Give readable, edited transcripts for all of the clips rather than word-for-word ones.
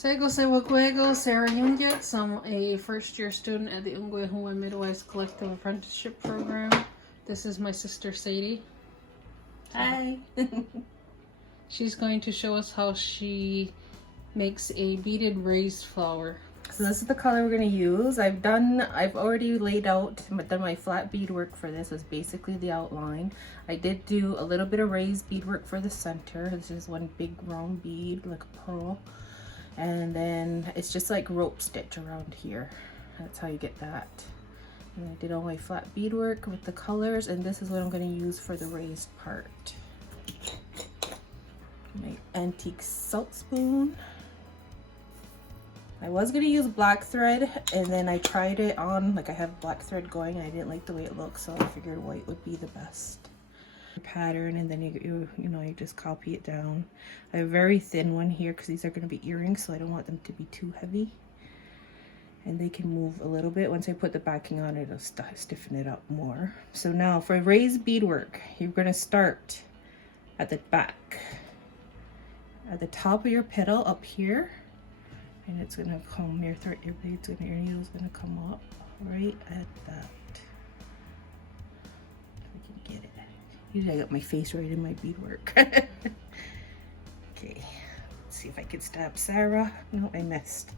Sego se wakwego, Sarah Yungets. I'm a first-year student at the Ungwe Midwest Collective Apprenticeship Program. This is my sister Sadie. Hi. She's going to show us how she makes a beaded raised flower. So this is the color we're going to use. I've already laid out, done my flat beadwork for this. Was basically the outline. I did do a little bit of raised beadwork for the center. This is one big round bead, like a pearl. And then it's just like rope stitch around here. That's how you get that. And I did all my flat beadwork with the colors, and this is what I'm going to use for the raised part. My antique salt spoon. I was going to use black thread, and then I tried it on, like I have black thread going, and I didn't like the way it looks, so I figured white would be the best pattern. And then you just copy it down. I have a very thin one here because these are going to be earrings, so I don't want them to be too heavy, and they can move a little bit. Once I put the backing on, it'll stiffen it up more. So now for raised beadwork, you're going to start at the back, at the top of your petal up here, and it's going to come, your needle's going to come up right at that. Usually I got my face right in my beadwork. Okay, let's see if I can stab Sarah. No, I missed.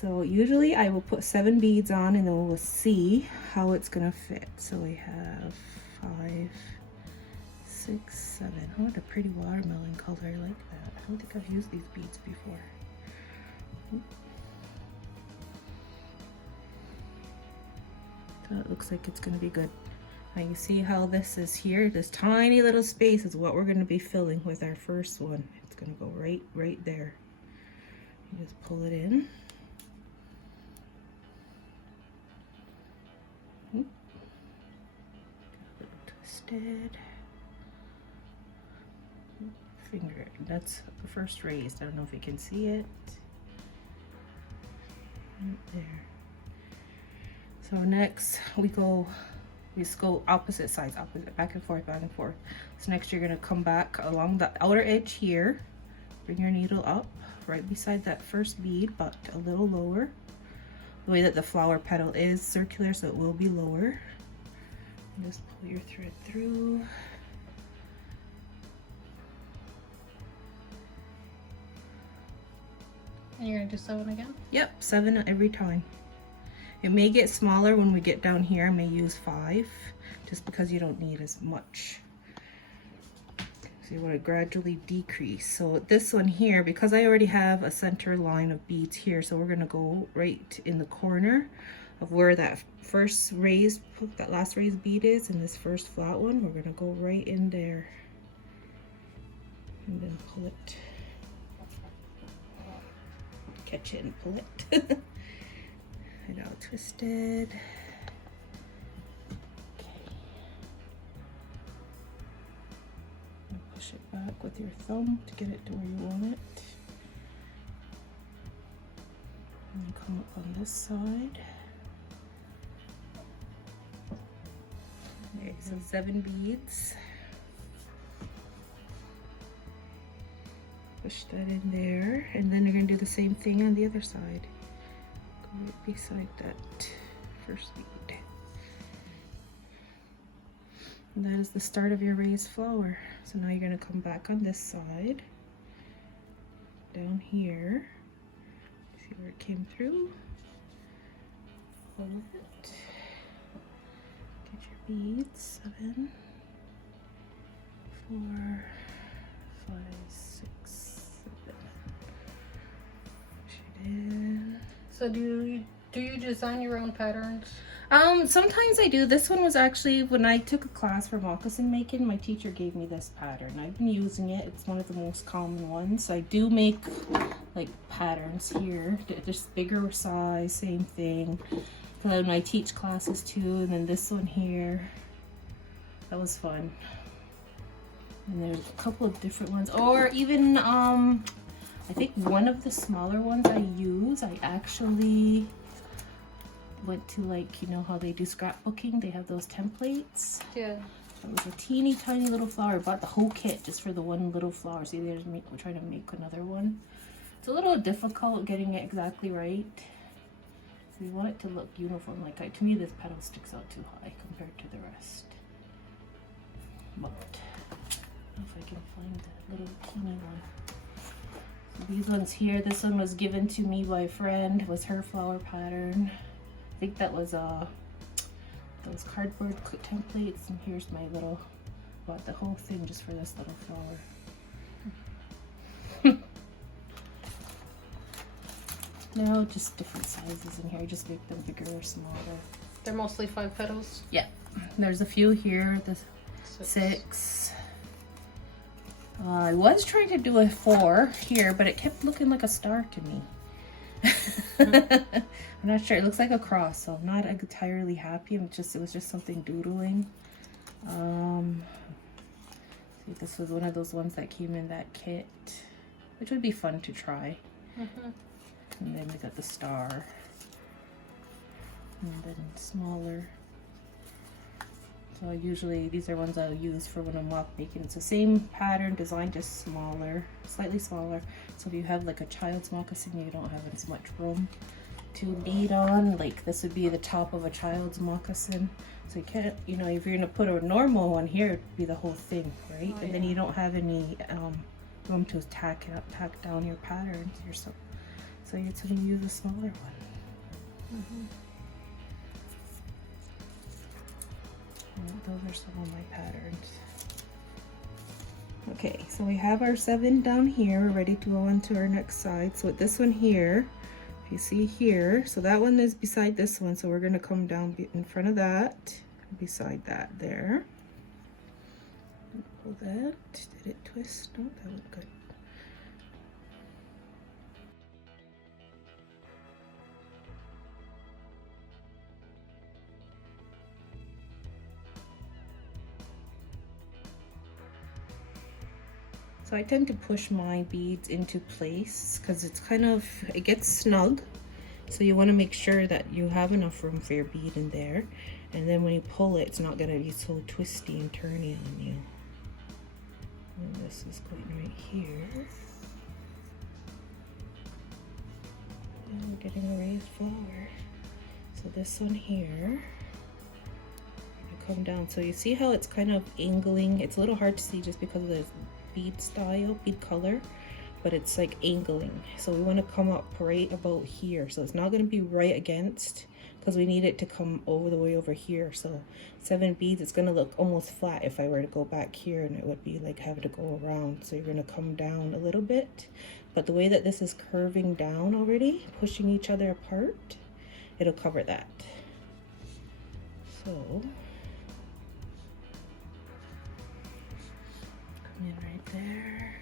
So usually I will put 7 beads on, and then we'll see how it's gonna fit. So I have 5, 6, 7. Oh, what a pretty watermelon color. I like that. I don't think I've used these beads before. That looks like it's going to be good. Now you see how this is here? This tiny little space is what we're going to be filling with our first one. It's going to go right there. You just pull it in. A little twisted. Finger. That's the first raised. I don't know if you can see it. Right there. So next we just go opposite sides, back and forth, back and forth. So next you're gonna come back along the outer edge here, bring your needle up right beside that first bead, but a little lower. The way that the flower petal is circular, so it will be lower. And just pull your thread through. And you're gonna do 7 again? Yep, 7 every time. It may get smaller when we get down here. I may use 5 just because you don't need as much. So you want to gradually decrease. So this one here, because I already have a center line of beads here, so we're going to go right in the corner of where that last raised bead is, and this first flat one, we're going to go right in there. And then pull it. Catch it and pull it. And all twisted. Okay. And push it back with your thumb to get it to where you want it. And come up on this side. Okay, so 7 beads. Push that in there, and then you're going to do the same thing on the other side. Right beside that first bead. And that is the start of your raised flower. So now you're going to come back on this side, down here. See where it came through. Hold it. Get your beads. 7, 4, 5, 6, 7. Push it in. So do you design your own patterns? Sometimes I do. This one was actually when I took a class for moccasin making, my teacher gave me this pattern. I've been using it. It's one of the most common ones. I do make like patterns here, just bigger size, same thing. Then I teach classes too, and then this one here, that was fun. And there's a couple of different ones, or even I think one of the smaller ones I use, I actually went to, like, you know how they do scrapbooking, they have those templates. Yeah. So it was a teeny tiny little flower. I bought the whole kit just for the one little flower. See, there's me. We're trying to make another one. It's a little difficult getting it exactly right. We want it to look uniform. Like to me, this petal sticks out too high compared to the rest. But I don't know if I can find the little teeny one. So these ones here. This one was given to me by a friend. It was her flower pattern. I think that was those cardboard templates. And here's my little. Bought the whole thing just for this little flower. No, just different sizes in here. Just make them bigger or smaller. They're mostly 5 petals? Yeah. There's a few here. There's 6. I was trying to do a 4 here, but it kept looking like a star to me. I'm not sure. It looks like a cross, so I'm not entirely happy. It was just something doodling. See, this was one of those ones that came in that kit, which would be fun to try. And then we got the star. And then smaller. So usually these are ones I'll use for when I'm mock making. It's the same pattern, design, just smaller, slightly smaller. So if you have like a child's moccasin, you don't have as much room to bead on. Like this would be the top of a child's moccasin. So you can't, you know, if you're gonna put a normal one here, it'd be the whole thing, right? Oh, and then you don't have any room to tack down your patterns. So you're gonna use a smaller one. Those are some of my patterns. Okay, so we have our 7 down here. We're ready to go on to our next side. So with this one here, if you see here, so that one is beside this one. So we're gonna come down in front of that, beside that there. Pull that. Did it twist? No, that looked good. So I tend to push my beads into place because it's it gets snug. So you want to make sure that you have enough room for your bead in there. And then when you pull it, it's not going to be so twisty and turny on you. And this is going right here. And we're getting a raised flower. So this one here. Come down. So you see how it's kind of angling. It's a little hard to see just because of the bead style, bead color, but it's like angling. So we want to come up right about here. So it's not going to be right against because we need it to come all the way over here. So 7 beads, it's going to look almost flat if I were to go back here, and it would be like having to go around. So you're going to come down a little bit, but the way that this is curving down already, pushing each other apart, it'll cover that. So come in right there,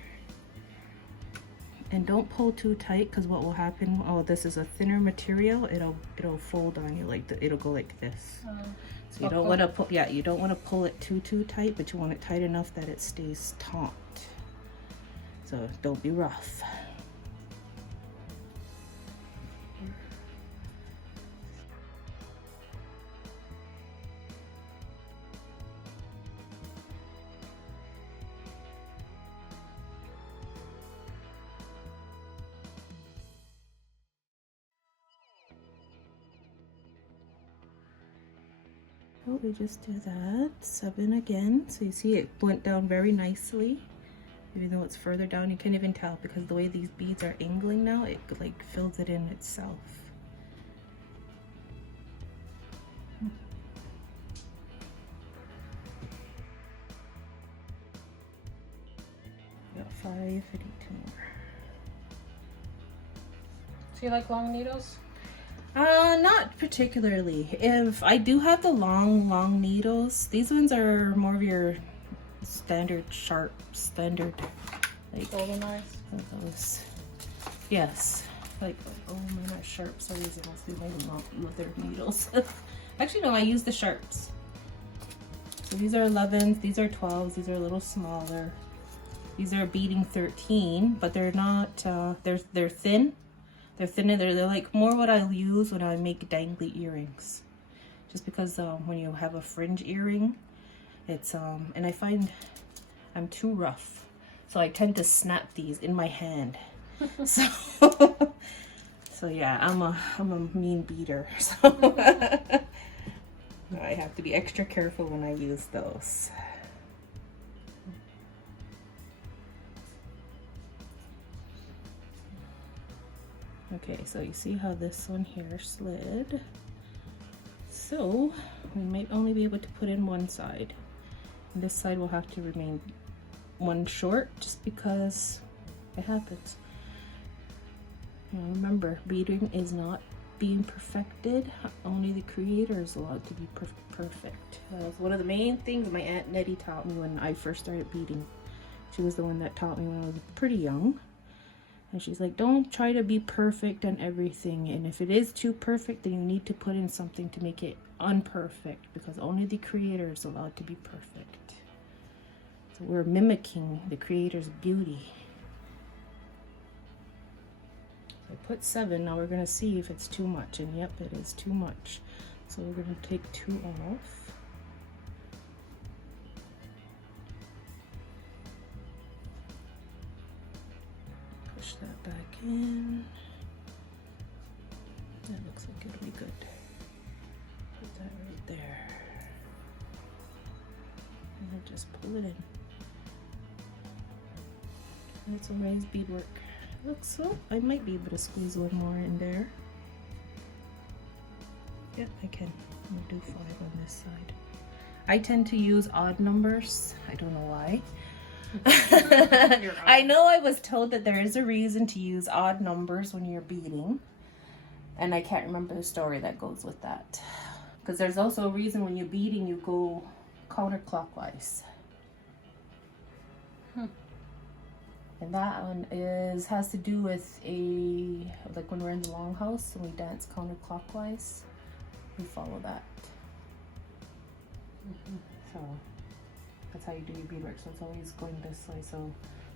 and don't pull too tight because what will happen, oh, this is a thinner material, it'll fold on you, like it'll go like this. So you don't want to pull, you don't want to pull it too tight, but you want it tight enough that it stays taut. So don't be rough. Oh, we just do that 7 again. So you see it went down very nicely, even though it's further down. You can't even tell because the way these beads are angling now, it like fills it in itself. Got 5, I need 2 more. So you like long needles? Not particularly. If I do have the long needles, these ones are more of your standard sharp, like golden eyes. Those. Yes, like, oh, they're not sharp, so these must be leather needles. Actually, no, I use the sharps. So these are 11s, these are 12s, these are a little smaller. These are Beading 13, but they're not. They're thin. They're thinner. They're like more what I'll use when I make dangly earrings. Just because when you have a fringe earring, It's and I find I'm too rough, so I tend to snap these in my hand. So so yeah, I'm a mean beater, so I have to be extra careful when I use those. Okay, so you see how this one here slid? So we might only be able to put in one side. And this side will have to remain one short just because it happens. Now remember, beading is not being perfected. Only the creator is allowed to be perfect. That was one of the main things my Aunt Nettie taught me when I first started beading. She was the one that taught me when I was pretty young. And she's like, don't try to be perfect on everything. And if it is too perfect, then you need to put in something to make it unperfect, because only the creator is allowed to be perfect. So we're mimicking the creator's beauty. So I put 7. Now we're going to see if it's too much. And yep, it is too much. So we're going to take 2 off. Push that back in. That looks like it'll be good. Put that right there. And then just pull it in. That's a nice beadwork. Looks so. I might be able to squeeze one more in there. Yep, I can. I'll do 5 on this side. I tend to use odd numbers. I don't know why. I know I was told that there is a reason to use odd numbers when you're beading, and I can't remember the story that goes with that, because there's also a reason when you're beading you go counterclockwise. And that one has to do with like when we're in the longhouse and we dance counterclockwise, we follow that. So that's how you do your beadwork. So it's always going this way. So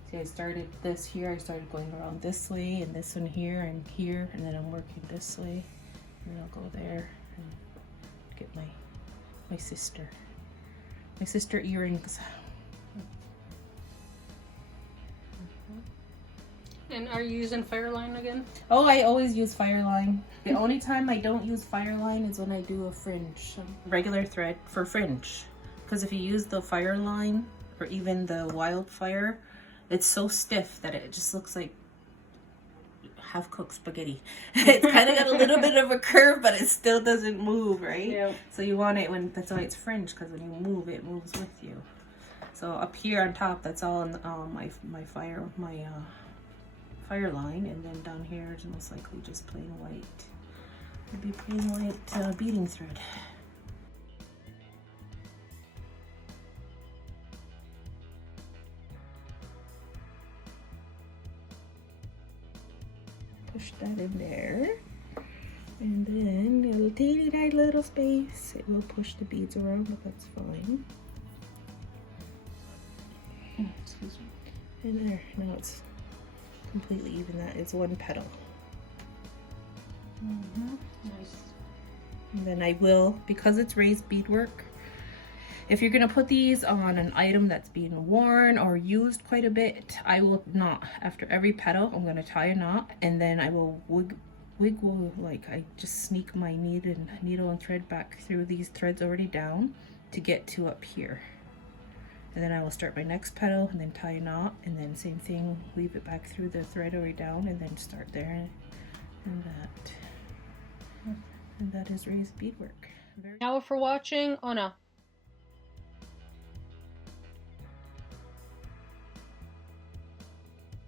see, I started this here, I started going around this way, and this one here, and then I'm working this way, and then I'll go there and get my sister earrings. And are you using Fireline again? Oh, I always use Fireline. The only time I don't use Fireline is when I do a fringe, regular thread for fringe. Because if you use the Fireline or even the Wildfire, it's so stiff that it just looks like half-cooked spaghetti. It's kind of got a little bit of a curve, but it still doesn't move, right? Yeah. So you want it that's why it's fringe, because when you move, it moves with you. So up here on top, that's all in my Fireline, and then down here is most likely just plain white. It'd be plain white beading thread. Push that in there, and then a little teeny tiny little space. It will push the beads around, but that's fine. Excuse me. And there, now it's completely even. That is one petal. Nice. And then I will, because it's raised beadwork, if you're gonna put these on an item that's being worn or used quite a bit, I will knot. After every petal, I'm gonna tie a knot, and then I will wiggle, like I just sneak my needle and thread back through these threads already down to get to up here. And then I will start my next petal and then tie a knot, and then same thing, weave it back through the thread already down, and then start there, and that is raised beadwork. Now for watching Anna.